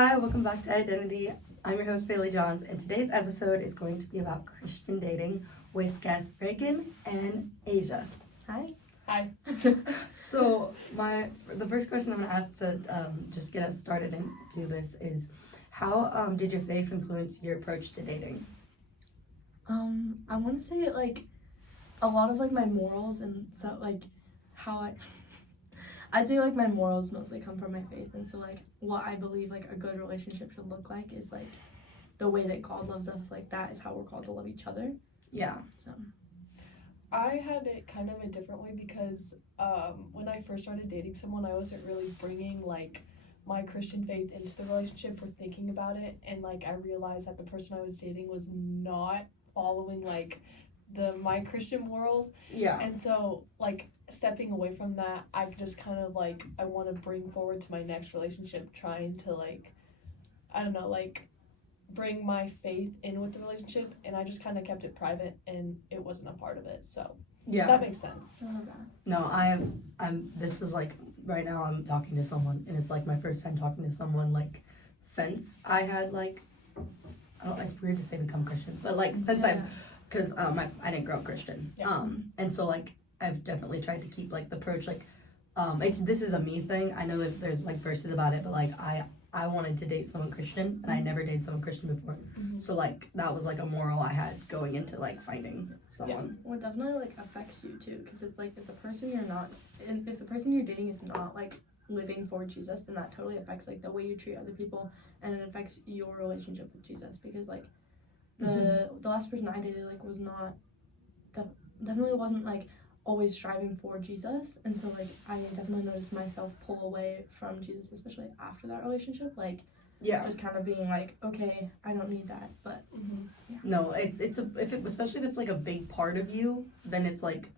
Hi, welcome back to Identity. I'm your host, Bailey Johns, and today's episode is going to be about Christian dating with guests Reagan and Asia. Hi. Hi. So, the first question I'm going to ask to just get us started into this is, how did your faith influence your approach to dating? I want to say like a lot of like my morals and stuff, like how I'd say like my morals mostly come from my faith, and so like what I believe like a good relationship should look like is like the way that God loves us, like that is how we're called to love each other. Yeah. So I had it kind of a different way because when I first started dating someone, I wasn't really bringing like my Christian faith into the relationship or thinking about it, and like I realized that the person I was dating was not following like my Christian morals. Yeah. And so like stepping away from that, I just kind of like I want to bring forward to my next relationship, trying to like I don't know, like bring my faith in with the relationship, and I just kind of kept it private and it wasn't a part of it. So Yeah. that makes sense. I love that. No, I'm this is like right now I'm talking to someone, and it's like my first time talking to someone like since I had like it's weird to say become Christian, but like since because I didn't grow up Christian. Yeah. And so like I've definitely tried to keep like the approach like this is a me thing. I know that there's like verses about it, but like I wanted to date someone Christian, and I never dated someone Christian before. Mm-hmm. So like that was like a moral I had going into like finding someone. Well, it definitely like affects you too, because it's like if the person you're dating is not like living for Jesus, then that totally affects like the way you treat other people, and it affects your relationship with Jesus, because like the last person I dated like was not definitely wasn't like always striving for Jesus, and so like I definitely noticed myself pull away from Jesus, especially after that relationship, like just kind of being like, okay, I don't need that. But No, especially if it's like a big part of you, then it's like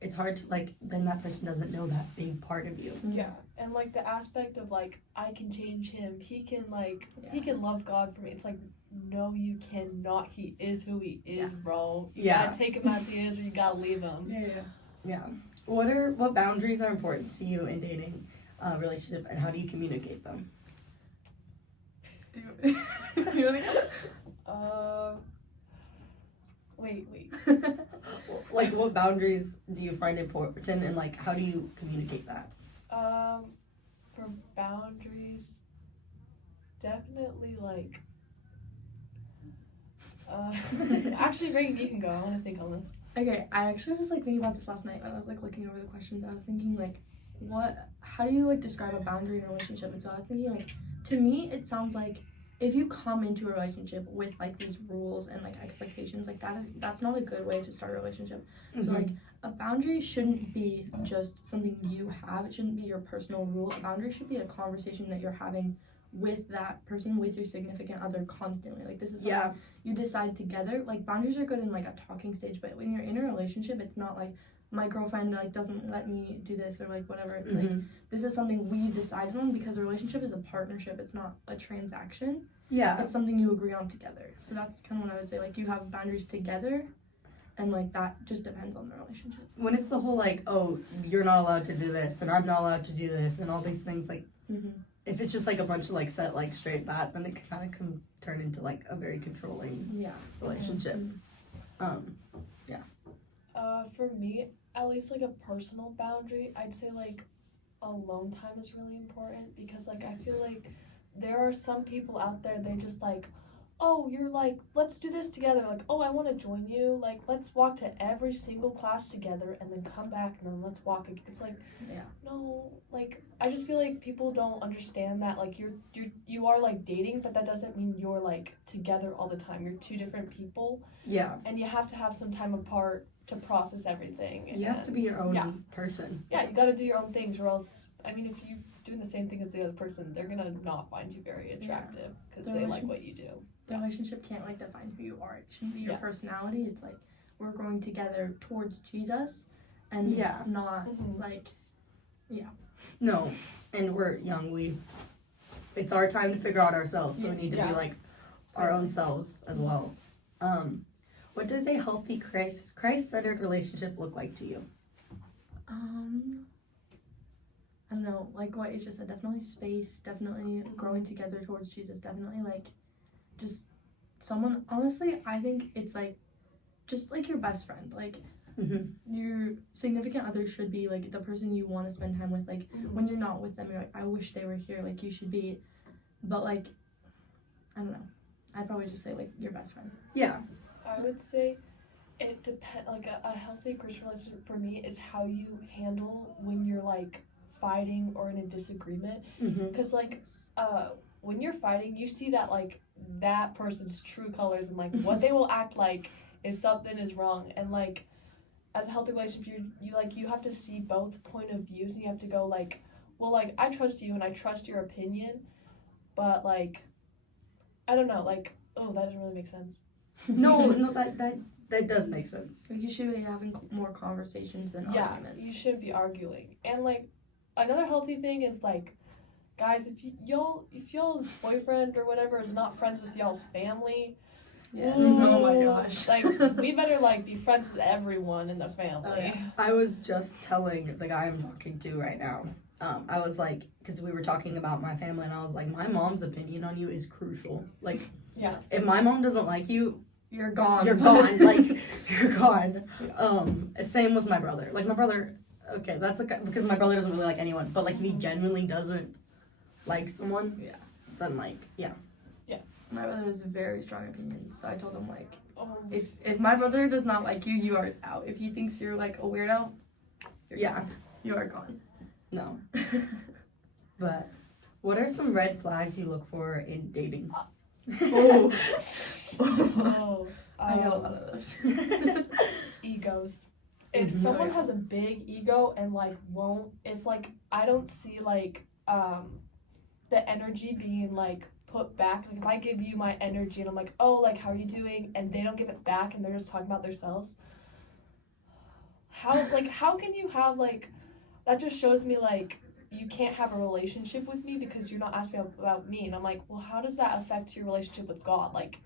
it's hard to like then that person doesn't know that big part of you. Yeah, and like the aspect of like I can change him, he can like he can love God for me. It's like, no, you cannot. He is who he is, bro. You gotta take him as he is, or you gotta leave him. Yeah. What boundaries are important to you in dating relationship, and how do you communicate them? Wait. Like, what boundaries do you find important, and like how do you communicate that? For boundaries, definitely like actually, Reagan, you can go. I want to think on this. Okay, I actually was like thinking about this last night when I was like looking over the questions. I was thinking like, how do you like describe a boundary in a relationship? And so I was thinking like, to me it sounds like if you come into a relationship with like these rules and like expectations, like that's not a good way to start a relationship. So like a boundary shouldn't be just something you have. It shouldn't be your personal rule. A boundary should be a conversation that you're having with that person, with your significant other constantly. Like this is something you decide together. Like boundaries are good in like a talking stage, but when you're in a relationship, it's not like my girlfriend like doesn't let me do this or like whatever. It's like this is something we decided on, because a relationship is a partnership. It's not a transaction. Yeah. It's something you agree on together. So that's kind of what I would say. Like you have boundaries together, and like that just depends on the relationship. When it's the whole like, oh, you're not allowed to do this, and I'm not allowed to do this, and all these things, like if it's just like a bunch of like set like straight that, then it kind of can turn into like a very controlling relationship. For me, at least like a personal boundary, I'd say like alone time is really important, because like I feel like there are some people out there, they just like, oh, you're like, let's do this together, like, oh, I want to join you, like, let's walk to every single class together and then come back and then let's walk again. It's like, no, like, I just feel like people don't understand that, like, you are like dating, but that doesn't mean you're like together all the time. You're two different people, and you have to have some time apart to process everything. You have to be your own person. Yeah, you got to do your own things, or else, I mean, if you doing the same thing as the other person, they're gonna not find you very attractive, because they like what you do. The relationship can't like define who you are. It shouldn't be your personality. It's like we're growing together towards Jesus, and not like No, and we're young. It's our time to figure out ourselves, so we need to be like our own selves as well. What does a healthy Christ-centered relationship look like to you? I don't know, like what you just said, definitely space, definitely growing together towards Jesus, definitely like just someone, honestly, I think it's like just like your best friend, like your significant other should be like the person you want to spend time with, like when you're not with them, you're like, I wish they were here, like you should be, but like, I don't know, I'd probably just say like your best friend. Yeah. I would say it depends, like a healthy Christian relationship for me is how you handle when you're like fighting or in a disagreement, because like when you're fighting you see that like that person's true colors and like what they will act like if something is wrong, and like as a healthy relationship you have to see both point of views, and you have to go like, well, like I trust you and I trust your opinion, but like I don't know, like, oh, that doesn't really make sense. No, that does make sense. You should be having more conversations than arguments. You shouldn't be arguing. And like another healthy thing is like, guys, if y'all's boyfriend or whatever is not friends with y'all's family, Yes. ooh, Oh my gosh. like we better like be friends with everyone in the family. Oh, yeah. I was just telling the guy I'm talking to right now. I was like, because we were talking about my family, and I was like, my mom's opinion on you is crucial. Like, Yes. if my mom doesn't like you, You're gone. you're gone. Like, you're gone. Same with my brother. Like, my brother, okay, that's because my brother doesn't really like anyone, but like, if he genuinely doesn't like someone, then like, yeah. My brother has a very strong opinion, so I told him like, Oh, if my brother does not like you, you are out. If he thinks you're like a weirdo, you are gone. No. But what are some red flags you look for in dating? Oh. I got a lot of those. Egos. If someone has a big ego and like if like I don't see like the energy being like put back, like if I give you my energy and I'm like, oh, like how are you doing, and they don't give it back and they're just talking about themselves, how can you have like, that just shows me like you can't have a relationship with me because you're not asking about me. And I'm like, well, how does that affect your relationship with God? Like,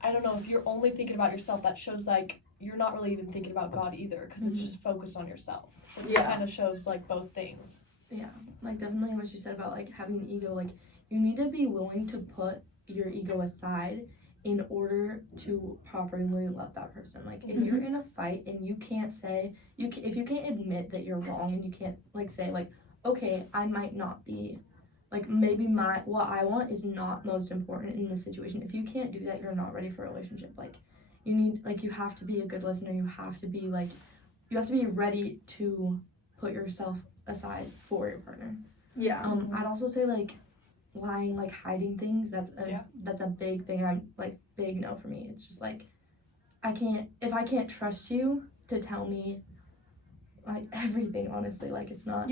I don't know, if you're only thinking about yourself, that shows like you're not really even thinking about God either, because it's just focused on yourself. So it just kind of shows like both things. Yeah, like definitely what you said about like having an ego, like you need to be willing to put your ego aside in order to properly love that person. Like if you're in a fight and you can't say, if you can't admit that you're wrong, and you can't like say like, okay, I might not be, like maybe what I want is not most important in this situation. If you can't do that, you're not ready for a relationship. Like you need, like you have to be a good listener. You have to be ready to put yourself aside for your partner. Yeah. I'd also say like lying, like hiding things, that's a big thing. I'm like, big no for me. It's just like if I can't trust you to tell me like everything, honestly, like it's not,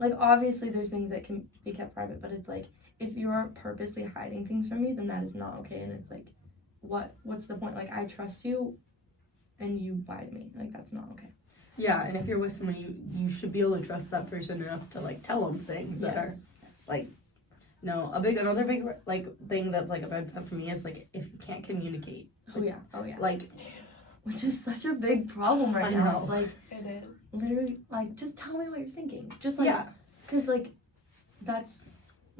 like obviously there's things that can be kept private, but it's like if you're purposely hiding things from me, then that is not okay. And it's like, what's the point? Like I trust you and you lie to me, like that's not okay. Yeah, and if you're with someone, you should be able to trust that person enough to like tell them things that are like, no, another big like thing that's like a red flag for me is like if you can't communicate. Oh yeah. Like, which is such a big problem right now. It's like, it is literally like, just tell me what you're thinking. Just like, because like that's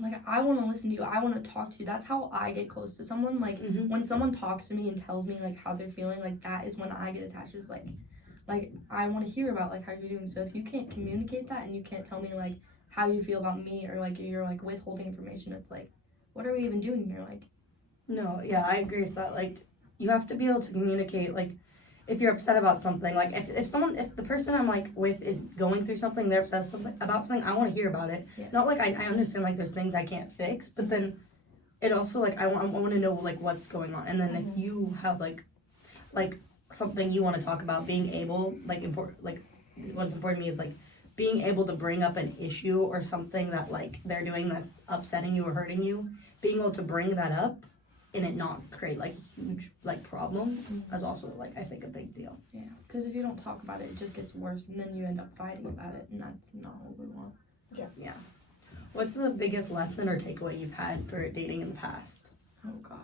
like, I want to listen to you. I want to talk to you. That's how I get close to someone. Like when someone talks to me and tells me like how they're feeling, like that is when I get attached. It's like I want to hear about like how you're doing. So if you can't communicate that and you can't tell me like how you feel about me, or like you're like withholding information, it's like, what are we even doing here? Like, no, yeah, I agree with that. Like, you have to be able to communicate. Like, if you're upset about something, like if the person I'm like with is going through something, they're upset about something, I want to hear about it. Yes. Not like I understand like there's things I can't fix, but then it also like I want to know like what's going on. And then if you have like something you want to talk about, being able what's important to me is like being able to bring up an issue or something that like they're doing that's upsetting you or hurting you, being able to bring that up and it not create like huge like problem is also like I think a big deal. Yeah, because if you don't talk about it, it just gets worse, and then you end up fighting about it, and that's not what we want. Yeah. What's the biggest lesson or takeaway you've had for dating in the past? Oh gosh.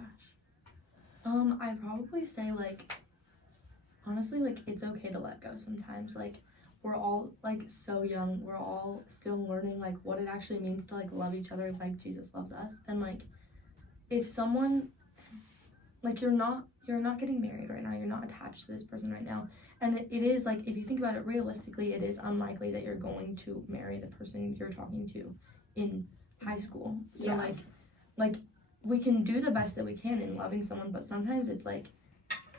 I'd probably say like, honestly, like it's okay to let go sometimes. Like we're all like so young. We're all still learning like what it actually means to like love each other like Jesus loves us. And like if someone like you're not getting married right now, you're not attached to this person right now, and it is like, if you think about it realistically, it is unlikely that you're going to marry the person you're talking to in high school. So Yeah. like we can do the best that we can in loving someone, but sometimes it's like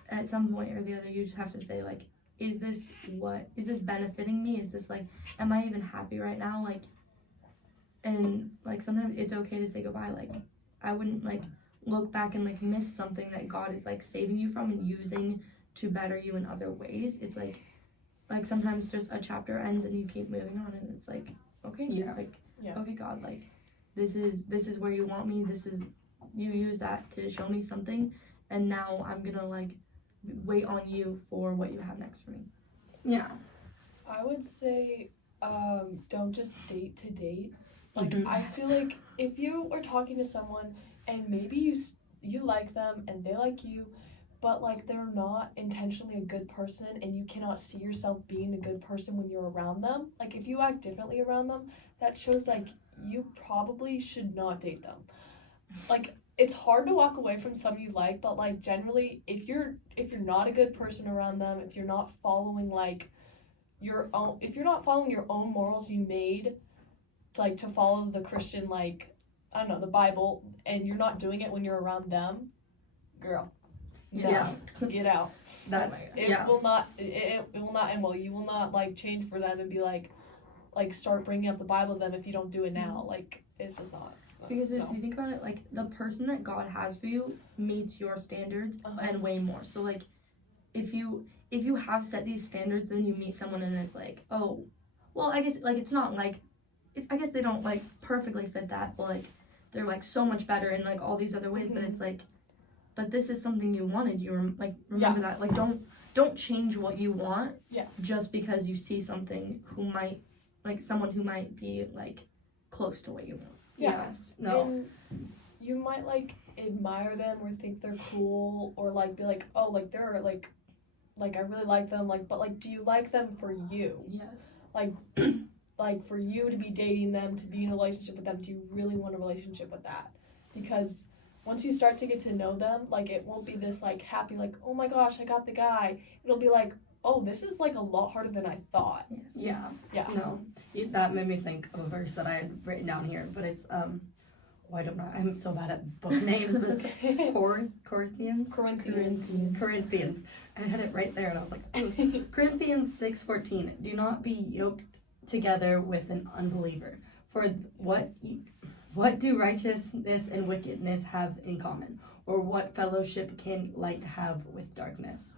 at some point or the other you just have to say like, is this benefiting me? Is this like, am I even happy right now? Like, and like sometimes it's okay to say goodbye. Like I wouldn't like look back and like miss something that God is like saving you from and using to better you in other ways. It's like sometimes just a chapter ends and you keep moving on, and it's like, okay, okay, God, like this is where you want me. This is, you use that to show me something, and now I'm gonna like wait on you for what you have next for me. Yeah. I would say don't just date to date. Like Mhm. I feel like if you are talking to someone and maybe you like them and they like you, but like they're not intentionally a good person and you cannot see yourself being a good person when you're around them, like if you act differently around them, that shows like you probably should not date them. Like it's hard to walk away from some you like, but like generally if you're not a good person around them, if you're not following like if you're not following your own morals you made like to follow the Christian, like I don't know, the Bible, and you're not doing it when you're around them, girl, no, Yeah. get out. That's It will not end well. You will not like change for them and be like start bringing up the Bible to them if you don't do it now. Like it's just not. Because if you think about it, like the person that God has for you meets your standards and way more. So like if you have set these standards, then you meet someone and it's like, oh, well, I guess like it's not like I guess they don't like perfectly fit that, but like they're like so much better in like all these other ways. But it's like, but this is something you wanted. You remember that. Like don't change what you want. Yeah. Just because you see something someone who might be like close to what you want. Yeah. Yes. No. And you might like admire them or think they're cool or like be like, oh, like they're like I really like them, like, but like do you like them for you? Yes. Like for you to be dating them, to be in a relationship with them, do you really want a relationship with that? Because once you start to get to know them, like it won't be this like happy, like, oh my gosh, I got the guy. It'll be like, oh, this is like a lot harder than I thought. Yes. Yeah. No. That made me think of a verse that I had written down here, but it's I don't know. I'm so bad at book names. But it's Corinthians. I had it right there, and I was like, oh. Corinthians 6:14. Do not be yoked together with an unbeliever. For what do righteousness and wickedness have in common? Or what fellowship can light have with darkness?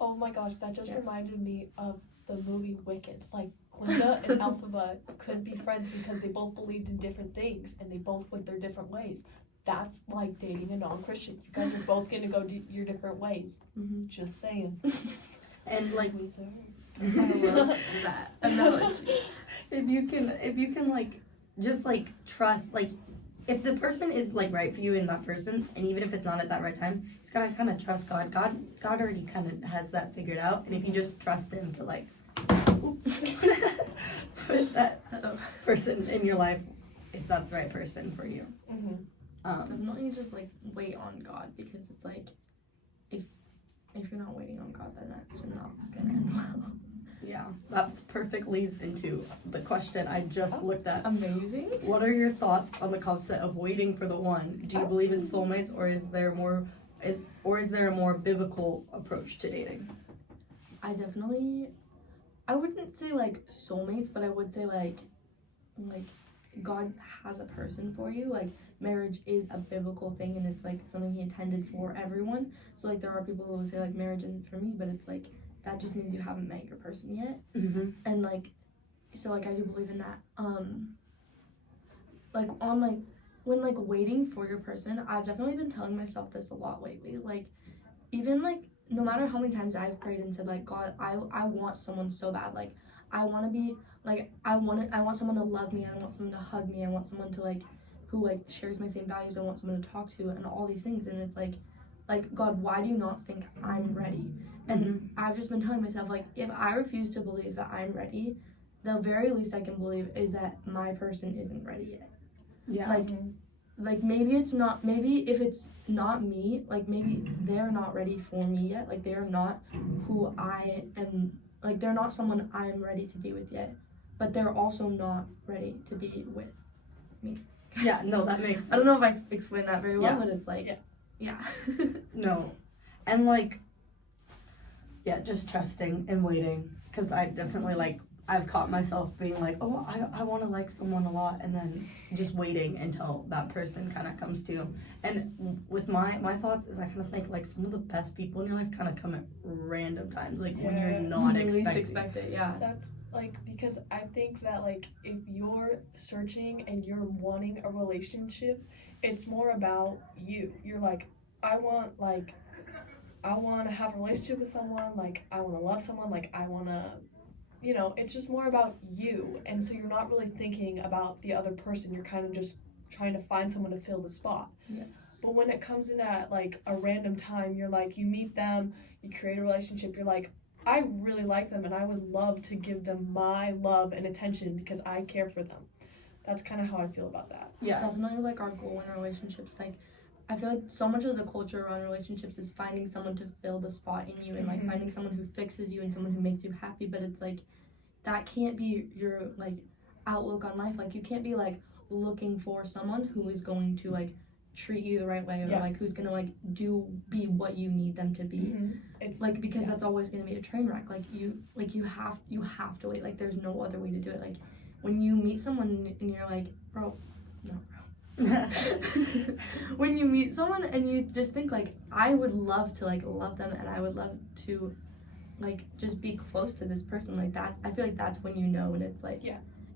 Oh my gosh, that just reminded me of the movie Wicked. Like Glinda and Elphaba couldn't be friends because they both believed in different things and they both went their different ways. That's like dating a non-Christian. You guys are both gonna go your different ways. Mm-hmm. Just saying. And like I love that analogy. if you can like just like trust, like if the person is like right for you in that person, and even if it's not at that right time, you just gotta kind of trust God. God already kind of has that figured out, and if you just trust Him to like put that person in your life, if that's the right person for you. Definitely just like wait on God, because it's like if you're not waiting on God, then that's not gonna end well. Yeah, that's perfect leads into the question I just looked at. Amazing. What are your thoughts on the concept of waiting for the one? Do you believe in soulmates, or is there a more biblical approach to dating? I wouldn't say like soulmates, but I would say like God has a person for you. Like marriage is a biblical thing, and it's like something He intended for everyone. So like there are people who will say like marriage isn't for me, but it's like that just means you haven't met your person yet. Mm-hmm. And like so like I do believe in that. Like on like when like waiting for your person, I've definitely been telling myself this a lot lately. Like even like no matter how many times I've prayed and said like, God, I want someone so bad. Like I want to be like I want someone to love me. I want someone to hug me. I want someone to like who like shares my same values. I want someone to talk to and all these things. And it's like like, God, why do you not think I'm ready? And I've just been telling myself, like, if I refuse to believe that I'm ready, the very least I can believe is that my person isn't ready yet. Yeah. Like maybe it's not, maybe if it's not me, like maybe they're not ready for me yet, like they're not who I am, like they're not someone I'm ready to be with yet, but they're also not ready to be with me. Yeah, no, that makes sense. I don't know if I explained that very well, Yeah. but it's like, yeah. No. And like, yeah, just trusting and waiting. Because I definitely, like, I've caught myself being like, oh, I want to like someone a lot. And then just waiting until that person kind of comes to. And with my thoughts is I kind of think, like, some of the best people in your life kind of come at random times. Like, when you're not Least expecting. expect it, yeah. That's like, because I think that, like, if you're searching and you're wanting a relationship, it's more about you. You're like, I want to have a relationship with someone, like, I want to love someone, like, I want to, you know, it's just more about you. And so you're not really thinking about the other person. You're kind of just trying to find someone to fill the spot. Yes. But when it comes in at, like, a random time, you're like, you meet them, you create a relationship, you're like, I really like them and I would love to give them my love and attention because I care for them. That's kind of how I feel about that. Yeah. Definitely, like, our goal in our relationships, like, I feel like so much of the culture around relationships is finding someone to fill the spot in you and, like, finding someone who fixes you and someone who makes you happy, but it's, like, that can't be your, like, outlook on life. Like, you can't be, like, looking for someone who is going to, like, treat you the right way or, like, who's gonna, like, be what you need them to be. It's, like, because that's always gonna be a train wreck. Like, you have to wait. Like, there's no other way to do it. Like, when you meet someone and you're like, bro. When you meet someone and you just think, like, I would love to, like, love them and I would love to, like, just be close to this person, like, that's, I feel like that's when you know. And it's like,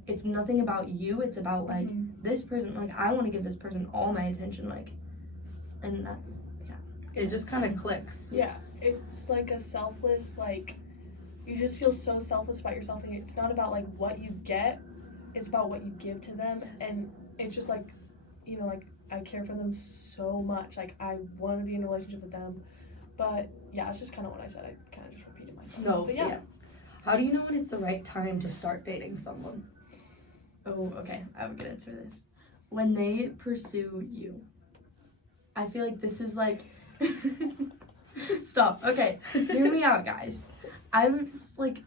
it's nothing about you, it's about, like, this person, like, I want to give this person all my attention, like, and that's, It just kind of clicks. Yeah, it's like a selfless, like, you just feel so selfless about yourself, and it's not about, like, what you get, it's about what you give to them. And it's just like, you know, like, I care for them so much, like, I want to be in a relationship with them. But yeah, it's just kind of what I said. I kind of just repeated myself. No, but yeah. How do you know when it's the right time to start dating someone? Oh, okay, I have a good answer to this. When they pursue you. I feel like this is like stop. Okay, hear me out, guys. I'm just, like,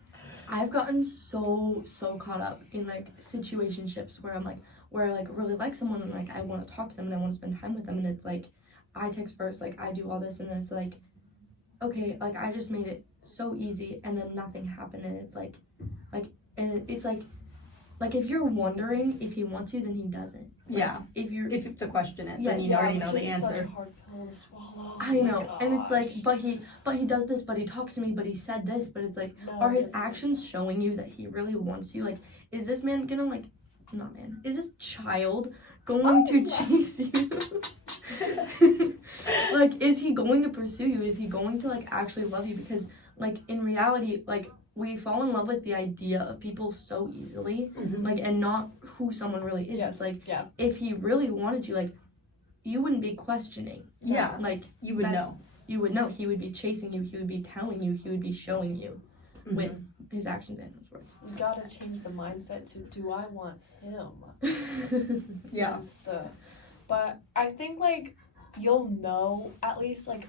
I've gotten so caught up in, like, situationships where I'm like, where I, like, really like someone and, like, I want to talk to them and I want to spend time with them, and it's like I text first, like, I do all this, and then it's like, okay, like, I just made it so easy and then nothing happened, and it's like and it's like if you're wondering if he wants you, then he doesn't. Like, if you have to question it, then you already know the answer. Such a hard pill to swallow. I know, and it's like, but he does this, but he talks to me, but he said this, but it's like, are his actions showing you that he really wants you? Like, is this man gonna, like, not man, is this child going to chase you? Like, is he going to pursue you? Is he going to, like, actually love you? Because, like, in reality, like, we fall in love with the idea of people so easily, like, and not who someone really is. It's like, if he really wanted you, like, you wouldn't be questioning. Yeah. Like, you would know. You would know. He would be chasing you. He would be telling you. He would be showing you with his actions and his words. You gotta change the mindset to, do I want him? Yeah. But I think, like, you'll know at least, like,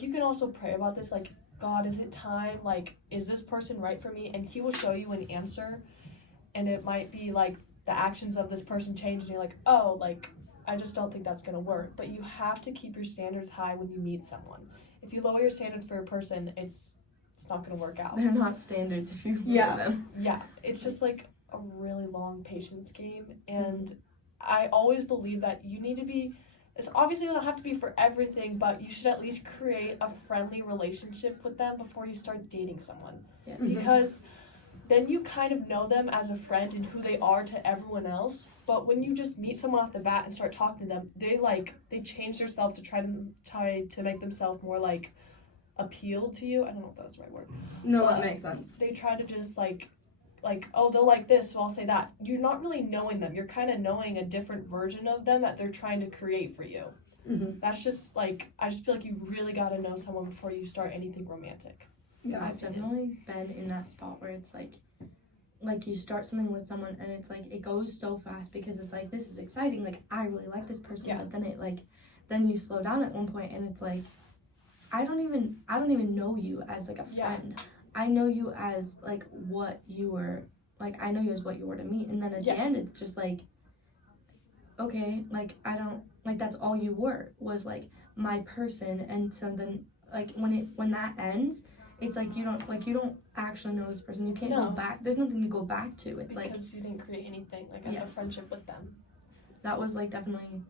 you can also pray about this, like, God, is it time? Like, is this person right for me? And he will show you an answer, and it might be, like, the actions of this person change, and you're like, oh, like, I just don't think that's gonna work. But you have to keep your standards high when you meet someone. If you lower your standards for a person, it's not gonna work out. They're not standards if you lower them. Yeah, it's just, like, a really long patience game, and I always believe that you need to be, it's obviously doesn't have to be for everything, but you should at least create a friendly relationship with them before you start dating someone. Yeah. Because then you kind of know them as a friend and who they are to everyone else. But when you just meet someone off the bat and start talking to them, they change themselves to try to make themselves more, like, appeal to you. I don't know if that was the right word. No, that makes sense. They try to just, like, oh, they'll like this, so I'll say that. You're not really knowing them. You're kind of knowing a different version of them that they're trying to create for you. Mm-hmm. That's just like, I just feel like you really got to know someone before you start anything romantic. Yeah. I've definitely been in that spot where it's like you start something with someone and it's like it goes so fast because it's like this is exciting, like I really like this person, Yeah. but then it like then you slow down at one point and it's like I don't even know you as like a friend. I know you as like what you were, like I know you as what you were to me, and then at the end it's just like, okay, like I don't, like that's all you were, was like my person. And so then like when that ends, it's like you don't actually know this person. You can't go back. There's nothing to go back to. It's like because you didn't create anything like as a friendship with them. That was like definitely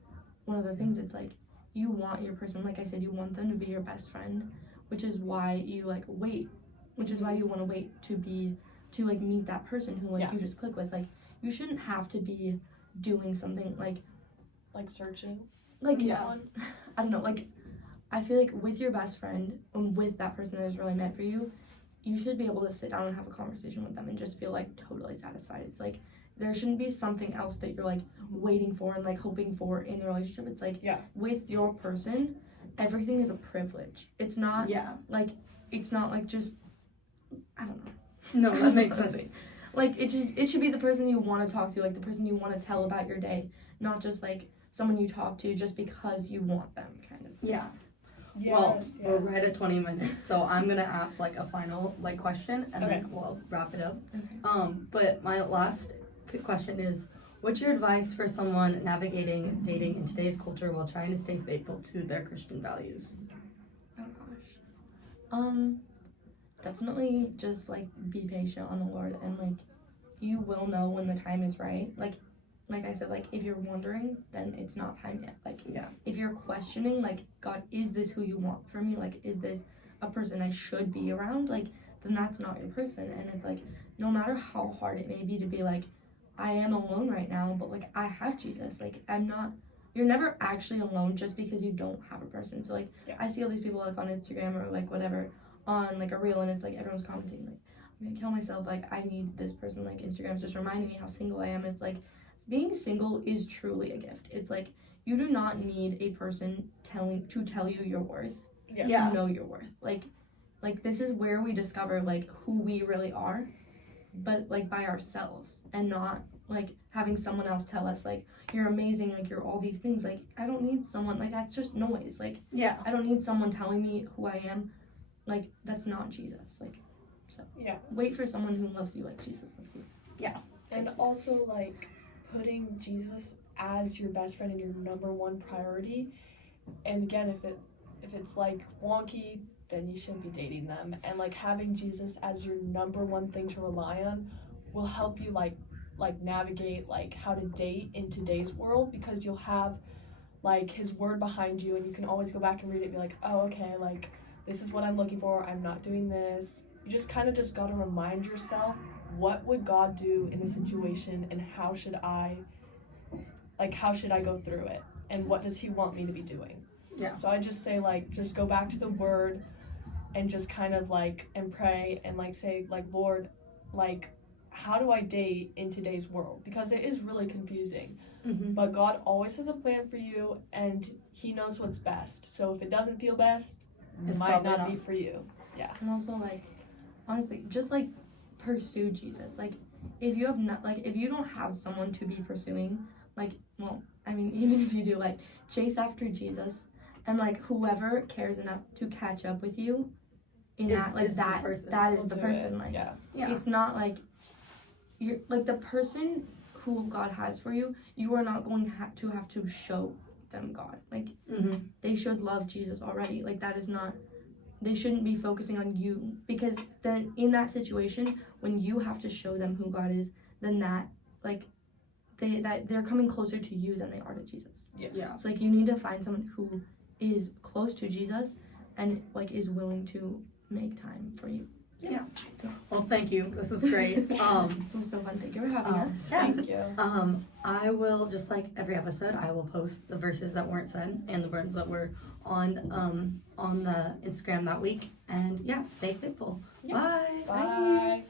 one of the things. It's like you want your person, like I said, you want them to be your best friend, which is why you like wait, which is why you want to wait to like meet that person who like you just click with. Like you shouldn't have to be doing something like searching like someone. I don't know, like I feel like with your best friend and with that person that is really meant for you, you should be able to sit down and have a conversation with them and just feel like totally satisfied. It's like there shouldn't be something else that you're like waiting for and like hoping for in the relationship. It's like with your person, everything is a privilege. It's not like just, I don't know. No, that makes sense. Like it should be the person you want to talk to, like the person you want to tell about your day, not just like someone you talk to just because you want them, kind of. Yeah. Yes, we're right at 20 minutes, so I'm gonna ask like a final like question and then we'll wrap it up. Okay. But my last question is, what's your advice for someone navigating dating in today's culture while trying to stay faithful to their Christian values? Oh gosh. Definitely just like be patient on the Lord, and like you will know when the time is right. Like I said, like if you're wondering, then it's not time yet. Like if you're questioning, like, God, is this who you want for me? Like, is this a person I should be around? Like, then that's not your person. And it's like, no matter how hard it may be to be like, I am alone right now, but like I have Jesus. Like you're never actually alone just because you don't have a person. So like I see all these people like on Instagram or like whatever on like a reel, and it's like everyone's commenting like, I'm gonna kill myself, like I need this person. Like Instagram's just reminding me how single I am. It's like being single is truly a gift. It's like you do not need a person to tell you your worth. To know your worth. Like this is where we discover like who we really are, but like by ourselves, and not like having someone else tell us like you're amazing, like you're all these things. Like I don't need someone, like that's just noise. Like I don't need someone telling me who I am. Like that's not Jesus. Like so wait for someone who loves you like Jesus loves you. And also like putting Jesus as your best friend and your number one priority. And again, if it's like wonky, then you shouldn't be dating them. And like having Jesus as your number one thing to rely on will help you like navigate like how to date in today's world, because you'll have like his word behind you, and you can always go back and read it and be like, oh, okay, like this is what I'm looking for, I'm not doing this. You just kind of just got to remind yourself, what would God do in this situation, and how should I go through it, and what does he want me to be doing? So I just say like just go back to the word and just kind of like and pray and like say like, Lord, like how do I date in today's world, because it is really confusing. But God always has a plan for you, and he knows what's best. So if it doesn't feel best, it might not be for you. And also like honestly just like pursue Jesus. Like if you have if you don't have someone to be pursuing, like, well, I mean, even if you do, like chase after Jesus, and like whoever cares enough to catch up with you in that is the person. Like it's not like you're like the person who God has for you, you are not going to have to show them God. Like they should love Jesus already. Like that is not, they shouldn't be focusing on you, because then in that situation when you have to show them who God is, then that like they're coming closer to you than they are to Jesus. So like you need to find someone who is close to Jesus and like is willing to make time for you. Well, thank you. This was great. This was so fun. Thank you for having us. Thank you. I will, just like every episode, I will post the verses that weren't said and the verses that were on the Instagram that week. And stay faithful. Bye. Bye.